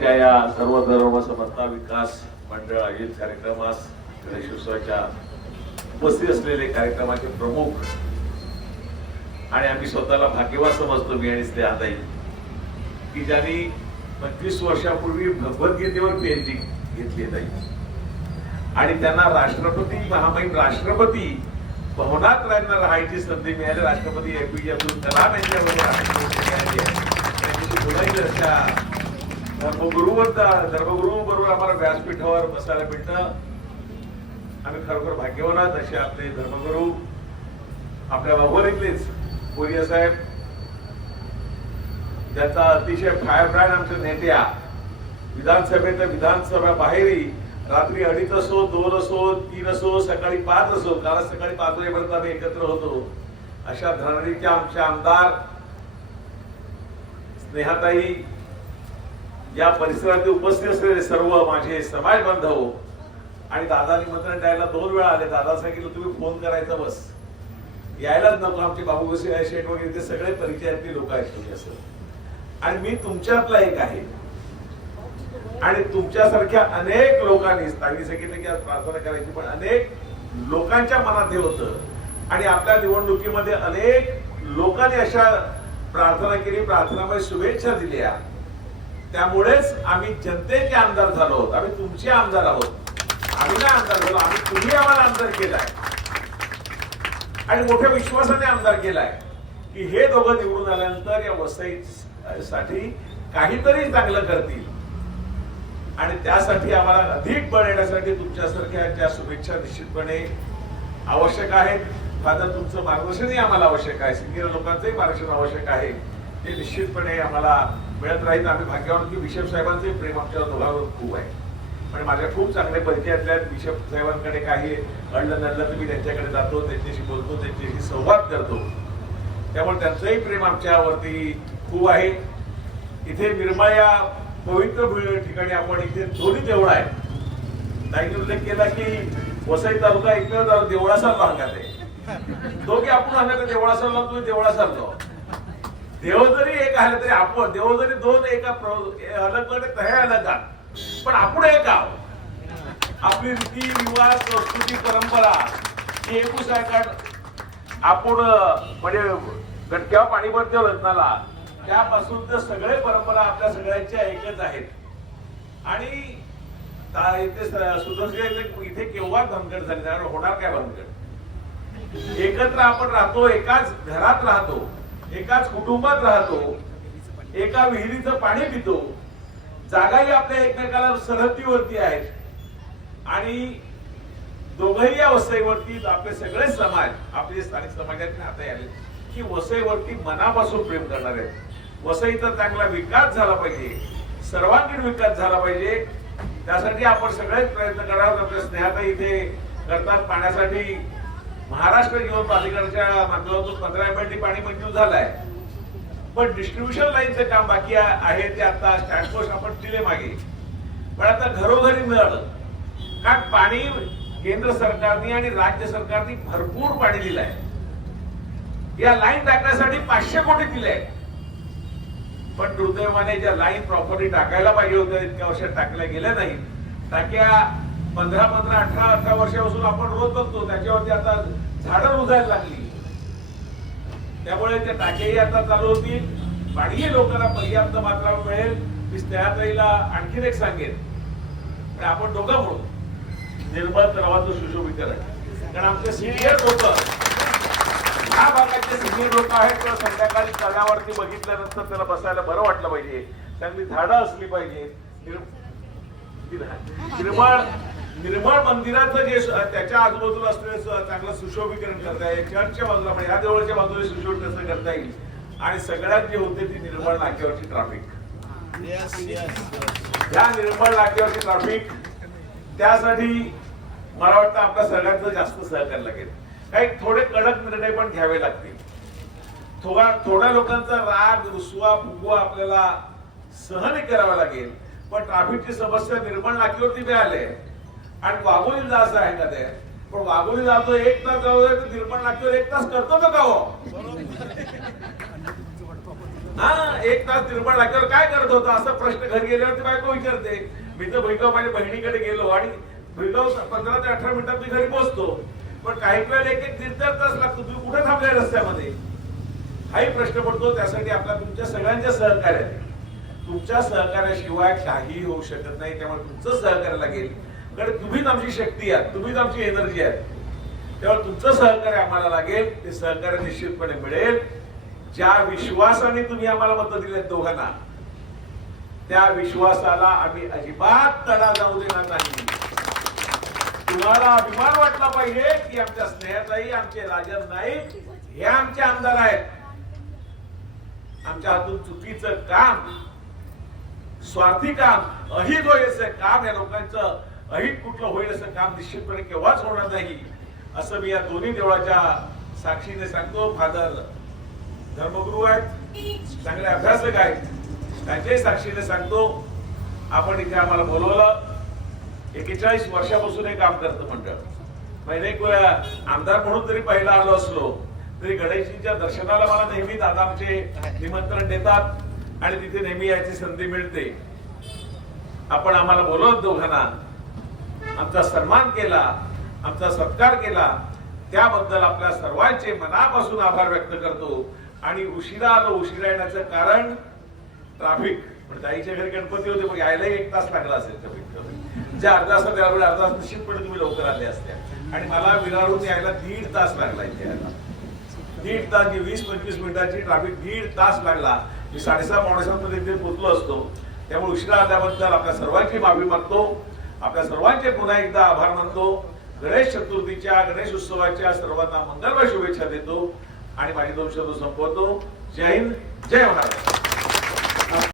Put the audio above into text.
त्या या सर्व धर्म समता विकास मंडळ आयोजित कार्यक्रमास गणेशोत्सवाच्या उपस्थित असलेले कार्यक्रमाचे प्रमुख आणि आम्ही स्वतःला भाग्यवान समजतो मी आणि स्नेहाताई की ज्यांनी पंचवीस वर्षापूर्वी भगवद्गीतेवर पीएचडी घेतली आहे आणि त्यांना राष्ट्रपती महामहिम राष्ट्रपती भवनात राहणार राहायची संधी मिळाली. राष्ट्रपती एपीजे अब्दुल कलाम यांच्याबरोबर धर्मगुरूवर धर्मगुरू बरोबर आम्हाला व्यासपीठावर बसायला मिळतं आम्ही खरोखर भाग्यवान आहोत. असे आपले धर्मगुरू आपल्या बाबोलीतलेच कोरिया साहेब. त्याचा अतिशय फायरब्रँड आमच्या नेत्या. विधानसभेत विधानसभा बाहेरही रात्री अडीच असो दोन असो तीन असो सकाळी पाच असो काल सकाळी पाच वाजेपर्यंत आम्ही एकत्र होतो. अशा धरणीच्या आमच्या आमदार स्नेहाताई या परिसरात उपस्थित असलेले सर्व माझे समाज बांधव आणि दादा निमंत्रण द्यायला दोन वेळा आले. दादा सांगितलं तुम्ही फोन करायचा बस. यायलाच नको. आमचे बाबू गोसे शेठ वगैरे ते सगळे परिचयातले लोक आहेत तुम्ही असं. आणि मी तुमच्यातला एक आहे. आणि तुमच्यासारख्या अनेक लोकांनी त्यांनी सांगितलं की आज प्रार्थना करायची पण अनेक लोकांच्या मनात हे होतं. आणि आपल्या निवडणुकीमध्ये अनेक लोकांनी अशा प्रार्थना केली प्रार्थनामध्ये शुभेच्छा दिल्या. त्यामुळेच आम्ही जनतेचे आमदार झालो आहोत. आम्ही तुमचे आमदार आहोत. आम्ही नाही आमदार झालो आम्ही तुम्ही आम्हाला आमदार केलाय. आणि मोठ्या विश्वासाने आमदार केलाय. की हे दोघं निवडून आल्यानंतर या वसईसाठी काहीतरी चांगलं करतील. आणि त्यासाठी आम्हाला अधिक बळ येण्यासाठी तुमच्यासारख्या त्या शुभेच्छा निश्चितपणे आवश्यक आहेत. फादर तुमचं मार्गदर्शनही आम्हाला आवश्यक आहे. सिनियर लोकांचंही मार्गदर्शन आवश्यक आहे. ते निश्चितपणे आम्हाला मिळत राहील आम्ही भाग्यवान की बिशप साहेबांचे प्रेम आमच्या दोघांवर खूप आहे. पण माझ्या खूप चांगले परिचयातल्या बिशप साहेबांकडे काही अडलं नडलं तर मी त्यांच्याकडे जातो त्यांच्याशी बोलतो त्यांच्याशी संवाद करतो. त्यामुळे त्यांचंही प्रेम आमच्यावरती खूप आहे. इथे निर्माया पवित्र ठिकाणी आपण इथे दोन्ही देवळं आहेत. ताईने उल्लेख केला की वसई तालुका एकमेव देवळासारखा देवळाचा भागात आहे. की आपण आले देवळासारला तुम्ही देवळाचा देव जरी एक आले तरी आपण देव जरी दोन एका प्र- अलग अलग अलग आहात. पण आपण एक आहोत. आपली रीती रिवाज संस्कृती परंपरा ही एकूच आहे कारण आपण म्हणजे गटक्यावर पाणी भरते हो रत्नाला. त्यापासून तर सगळे परंपरा आपल्या सगळ्यांच्या एकच आहेत. आणि इथे सुदर्शन इथे- केव्हा भानगड झाली होणार काय भानगड एकत्र आपण राहतो एकाच घरात राहतो. एकाच कुटुंबात राहतो एका विहिरीचं पाणी पितो जागाही आपल्या एकमेकाला सरहद्दीवरती आहेत. आणि दोघही या वसईवरती आपले सगळे समाज आपले स्थानिक समाजात आता आले की वसईवरती मनापासून प्रेम करणार आहेत. वसईचा चांगला विकास झाला पाहिजे सर्वांगीण विकास झाला पाहिजे. त्यासाठी आपण सगळेच प्रयत्न करावे आपल्या स्नेहाता इथे करतात पाण्यासाठी महाराष्ट्र जीवन प्राधिकरणाच्या माध्यमातून पंधरा एम पाणी मंजूर झालंय. पण डिस्ट्रीब्युशन लाईनचं काम बाकी आहे ते आता स्टँडपोस्ट आपण दिले मागे. पण आता घरोघरी मिळालं कारण पाणी केंद्र सरकारने आणि राज्य सरकारने भरपूर पाणी दिलंय. या लाईन टाकण्यासाठी पाचशे कोटी दिले पण दुर्दैवाने ज्या लाईन प्रॉपर्टी टाकायला पाहिजे होत्या इतक्या वर्षात टाकल्या गेल्या नाही टाक्या पंधरा पंधरा अठरा अठरा वर्षापासून आपण रोज बघतो. त्याच्यावरती आता झाडं रुजायला लागली. त्यामुळे त्या टाक्याही आता चालू होतील. पाणीही लोकांना पर्याप्त मात्रा मिळेल. मी स्नेहाताईला आणखीन एक सांगेन. पण आपण दोघं म्हणू निर्मळ तलावाचं सुशोभीकरण कारण आमचे सिनियर लोक ह्या भागातले सिनियर लोक आहेत. तर संध्याकाळी तळ्यावरती बघितल्यानंतर त्याला बसायला बरं वाटलं पाहिजे. चांगली झाडं असली पाहिजे. निर्मळ निर्मळ मंदिराचं जे त्याच्या आजूबाजूला असलेलं चांगलं सुशोभीकरण करता येईल चर्चच्या बाजूला म्हणजे ह्या जवळच्या बाजूला सुशोभित कसं करता येईल? आणि सगळ्यात जे होते ती निर्मळ नाक्यावरची ट्रॅफिक या निर्मळ नाक्यावरची ट्रॅफिक त्यासाठी मला वाटतं आपल्या सगळ्यांचं जास्त सहकार्य लागेल. काही थोडे कडक निर्णय पण घ्यावे लागतील. थोडा थोड्या लोकांचा राग रुसवा फुगवा आपल्याला सहन करावा लागेल. पण ट्रॅफिकची समस्या निर्माण नाक्यावरती मिळाले आणि वाघोली असं आहे का ते? पण वाघोली जातो एक तास जाऊ दे, तर निर्माण नाक्यावर एक तास करतो का हा एक तास निर्माण लागल्यावर काय करत होता? असा प्रश्न घरी गेल्यावरती बायको विचारते. मी तर भैगाव माझ्या बहिणीकडे गेलो आणि भैगाव पंधरा ते अठरा मिनिटात मी घरी पोहोचतो. पण काही वेळेला एक एक दीड चार तास लागतो तुम्ही कुठे थांबलाय रस्त्यामध्ये? हाही प्रश्न पडतो त्यासाठी आपला तुमच्या सगळ्यांच्या सहकार्य आहे. तुमच्या सहकार्याशिवाय काही होऊ शकत नाही त्यामुळे तुमचं सहकार्य लागेल. कारण तुम्हीच आमची शक्ती आहात तुम्हीच आमची एनर्जी आहे त्यामुळे तुमचं सहकार्य आम्हाला लागेल ते सहकार्य निश्चितपणे मिळेल. ज्या विश्वासाने तुम्ही आम्हाला मत दिले दोघांना त्या विश्वासाला आम्ही अजिबात तडा जाऊ देणार नाही. तुम्हाला अभिमान वाटला पाहिजे की आमच्या स्नेहाचाही आमचे राजन नाईक हे आमचे आमदार आहेत. आमच्या हातून चुकीचं काम स्वार्थी काम अहित काम या लोकांचं अहित कुठलं होईल असं काम निश्चितपणे केव्हाच होणार नाही असं मी या दोन्ही देवळाच्या साक्षीने सांगतो. फादर धर्मगुरू आहेत चांगले अभ्यासक आहेत त्यांच्याही साक्षीने सांगतो. आपण इथे आम्हाला बोलवलं. एकेचाळीस वर्षापासून हे काम करतं मंडळ. पहिले एक वेळा आमदार म्हणून तरी पहिला आलो असलो तरी गणेशजींच्या दर्शनाला मला नेहमी दादा आमचे निमंत्रण देतात आणि तिथे नेहमी यायची संधी मिळते. आपण आम्हाला बोलवत दोघांना. आमचा सन्मान केला आमचा सत्कार केला. त्याबद्दल आपल्या सर्वांचे मनापासून आभार व्यक्त करतो. आणि उशिरा आलो उशिरा येण्याचं कारण ट्राफिक पण ताईच्या घरी गणपती होते मग यायला एक तास लागला असेल कमीत कमी ज्या अर्धा तास त्यावेळी अर्धा तास निश्चितपणे तुम्ही लवकर आले असत्या. आणि मला विरारून यायला दीड तास लागला इथे यायला. दीड तास जी वीस पंचवीस मिनिटाची ट्राफिक दीड तास लागला. मी साडेसहा पावणेसात मध्ये इथे पोचलो असतो. त्यामुळे उशिरा आल्याबद्दल आपल्या सर्वांची माफी मागतो. आपल्या सर्वांचे पुन्हा एकदा आभार मानतो. गणेश चतुर्थीच्या गणेश उत्सवाच्या सर्वांना मंगलमय शुभेच्छा देतो. आणि माझी दोन शब्द संपवतो. जय हिंद जय महाराष्ट्र.